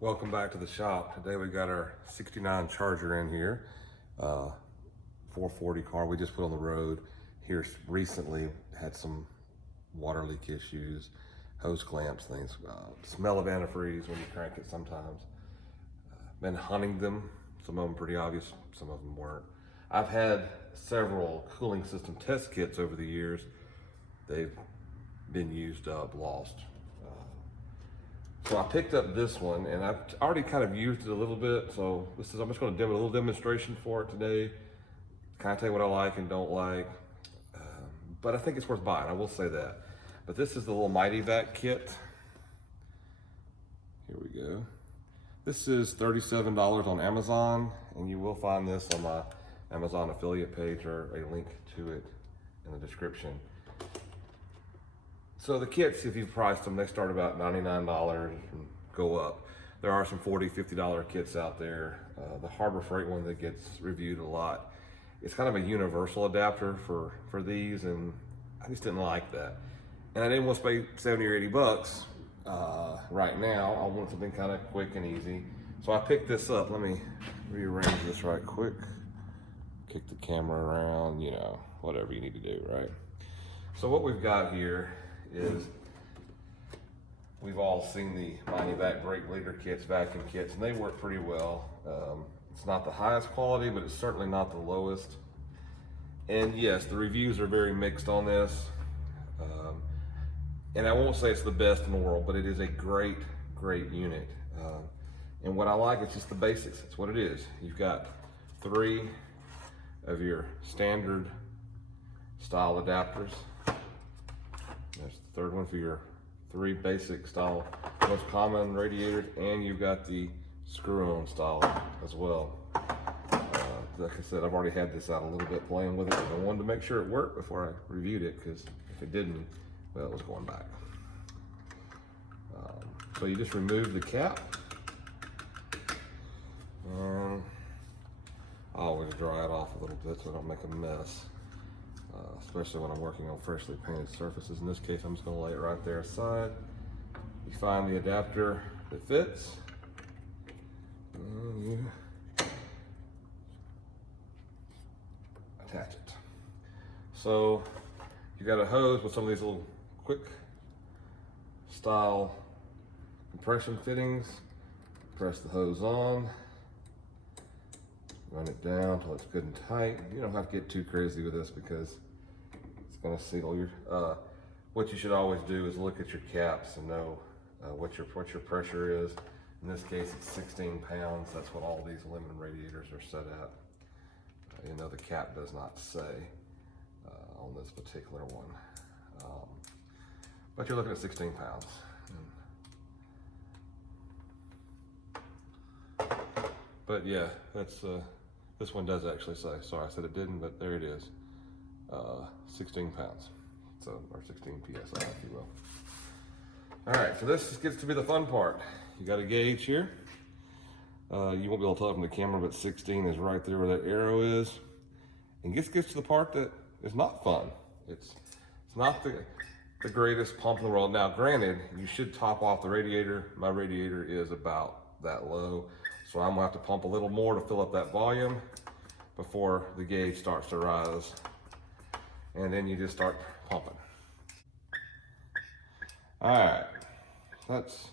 Welcome back to the shop. Today we got our 69 Charger in here, 440 car we just put on the road here recently. Had some water leak issues, hose clamps, things, smell of antifreeze when you crank it sometimes. Been hunting them, some of them pretty obvious, some of them weren't. I've had several cooling system test kits over the years. They've been used up, lost. So I picked up this one, and I've already kind of used it a little bit. So I'm just going to do a little demonstration for it today. Kind of tell you what I like and don't like. But I think it's worth buying, I will say that. But this is the little Mityvac kit. Here we go. This is $37 on Amazon, and you will find this on my Amazon affiliate page or a link to it in the description. So the kits, if you've priced them, they start about $99 and go up. There are some $40, $50 kits out there. The Harbor Freight one that gets reviewed a lot, it's kind of a universal adapter for these, and I just didn't like that. And I didn't want to pay 70 or 80 bucks right now. I wanted something kind of quick and easy. So I picked this up. Let me rearrange this right quick. Kick the camera around, you know, whatever you need to do, right? So what we've got here is, we've all seen the Mityvac brake bleeder kits, vacuum kits, and they work pretty well. It's not the highest quality, but it's certainly not the lowest. And yes, the reviews are very mixed on this. And I won't say it's the best in the world, but it is a great unit. And what I like is just the basics. It's what it is. You've got 3 of your standard style adapters. There's the 3rd one for your 3 basic style, most common radiators, and you've got the screw-on style as well. Like I said, I've already had this out a little bit playing with it, but I wanted to make sure it worked before I reviewed it, because if it didn't, well, it was going back. So you just remove the cap, and I always dry it off a little bit so I don't make a mess. Especially when I'm working on freshly painted surfaces. In this case, I'm just going to lay it right there aside. You find the adapter that fits, and you attach it. So you got a hose with some of these little quick style compression fittings. Press the hose on, run it down until it's good and tight. You don't have to get too crazy with this because it's going to seal your. What you should always do is look at your caps and know what your pressure is. In this case, it's 16 pounds. That's what all these aluminum radiators are set at. You know, the cap does not say on this particular one, but you're looking at 16 pounds. But yeah, that's this one does actually say. Sorry, I said it didn't, but there it is. 16 pounds, so, or 16 psi, if you will. All right, so this gets to be the fun part. You got a gauge here. You won't be able to tell it from the camera, but 16 is right there where that arrow is. And this gets to the part that is not fun. It's not the greatest pump in the world. Now, granted, you should top off the radiator. My radiator is about that low, so I'm gonna have to pump a little more to fill up that volume before the gauge starts to rise. And then you just start pumping. All right, that's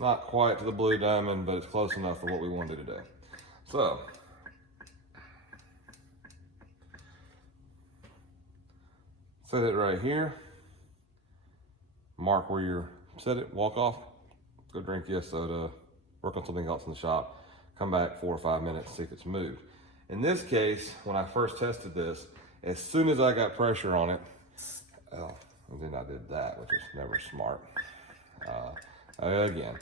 not quite to the blue diamond, but it's close enough for what we wanted to do. So, set it right here. Mark where you're set it, walk off, go drink your soda, work on something else in the shop, come back 4 or 5 minutes, see if it's moved. In this case, when I first tested this, as soon as I got pressure on it, and then I did that, which is never smart. Again,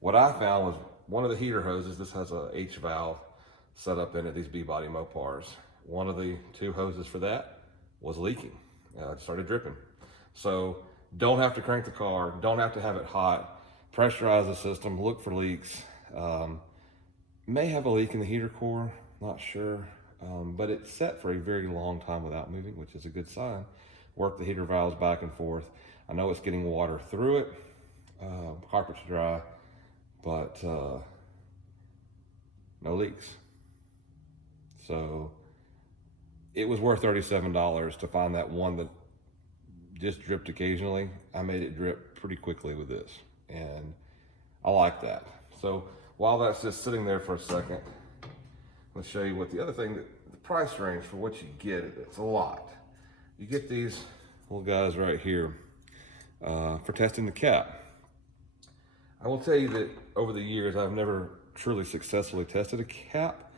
what I found was one of the heater hoses, this has a H valve set up in it, these B-body Mopars. One of the 2 hoses for that was leaking. It started dripping. So don't have to crank the car, don't have to have it hot, pressurize the system, look for leaks. May have a leak in the heater core, not sure. But it's set for a very long time without moving, which is a good sign. Work the heater valves back and forth. I know it's getting water through it. Carpet's dry. but no leaks. So it was worth $37 to find that one that just dripped occasionally. I made it drip pretty quickly with this, and I like that. So while that's just sitting there for a second, let's show you what the other thing, the price range for what you get. It's a lot. You get these little guys right here for testing the cap. I will tell you that over the years, I've never truly successfully tested a cap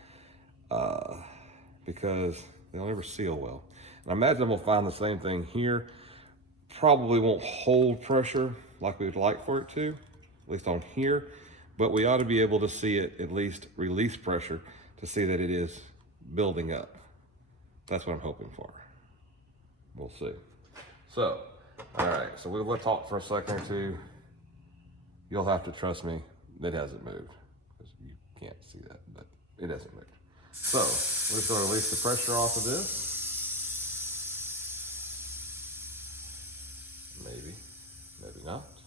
because they'll never seal well. And I imagine we'll find the same thing here. Probably won't hold pressure like we'd like for it to, at least on here, but we ought to be able to see it at least release pressure to see that it is building up. That's what I'm hoping for. We'll see. So, all right, so we'll talk for a second or two. You'll have to trust me, that hasn't moved, because you can't see that, but it hasn't moved. So, we're just gonna release the pressure off of this. Maybe, maybe not.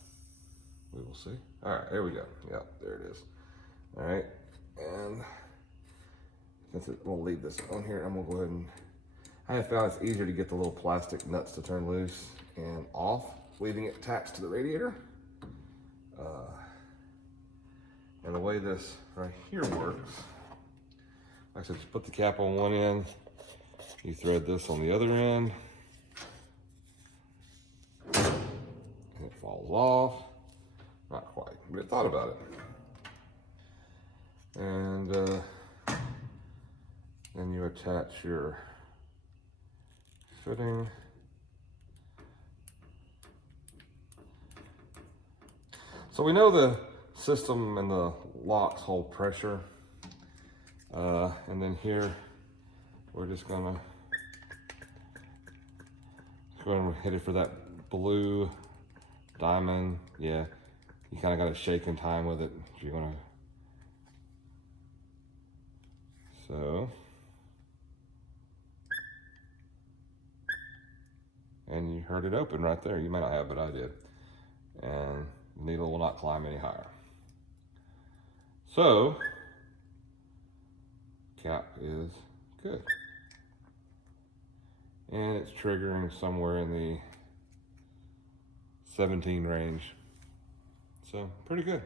We will see. All right, there we go. Yep, there it is. All right, and we'll leave this on here, and we'll go ahead and, I have found it's easier to get the little plastic nuts to turn loose and off, leaving it attached to the radiator. And the way this right here works, like I said, just put the cap on one end, you thread this on the other end, and it falls off. Not quite, but it thought about it. And then you attach your fitting. So we know the system and the locks hold pressure. And then here, we're just gonna hit it for that blue diamond. Yeah, you kind of got to shake in time with it if you're gonna. So, and you heard it open right there. You might not have, but I did. And the needle will not climb any higher. So, cap is good. And it's triggering somewhere in the 17 range. So, pretty good.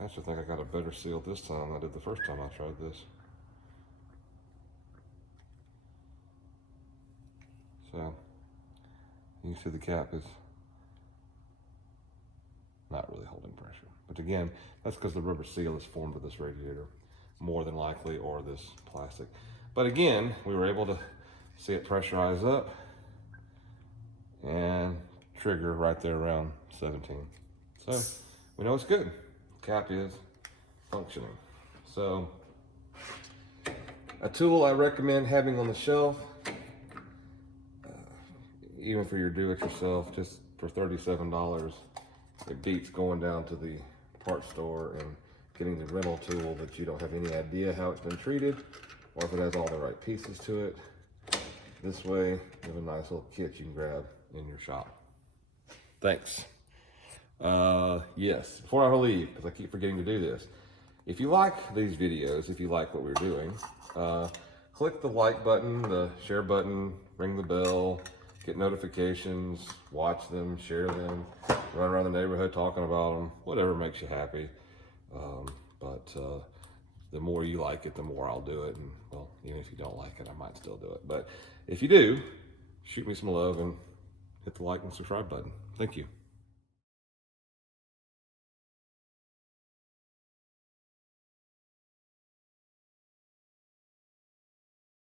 I actually think I got a better seal this time than I did the first time I tried this. So, you can see the cap is not really holding pressure. But again, that's because the rubber seal is formed with this radiator, more than likely, or this plastic. But again, we were able to see it pressurize up and trigger right there around 17. So, we know it's good. Cap is functioning. So, a tool I recommend having on the shelf, even for your do-it-yourself, just for $37, it beats going down to the parts store and getting the rental tool that you don't have any idea how it's been treated, or if it has all the right pieces to it. This way, you have a nice little kit you can grab in your shop. Thanks. Yes, before I leave, because I keep forgetting to do this, if you like these videos, if you like what we're doing, click the like button, the share button, ring the bell, get notifications, watch them, share them, run around the neighborhood talking about them, whatever makes you happy. But the more you like it, the more I'll do it. And well, even if you don't like it, I might still do it. But if you do, shoot me some love and hit the like and subscribe button. Thank you.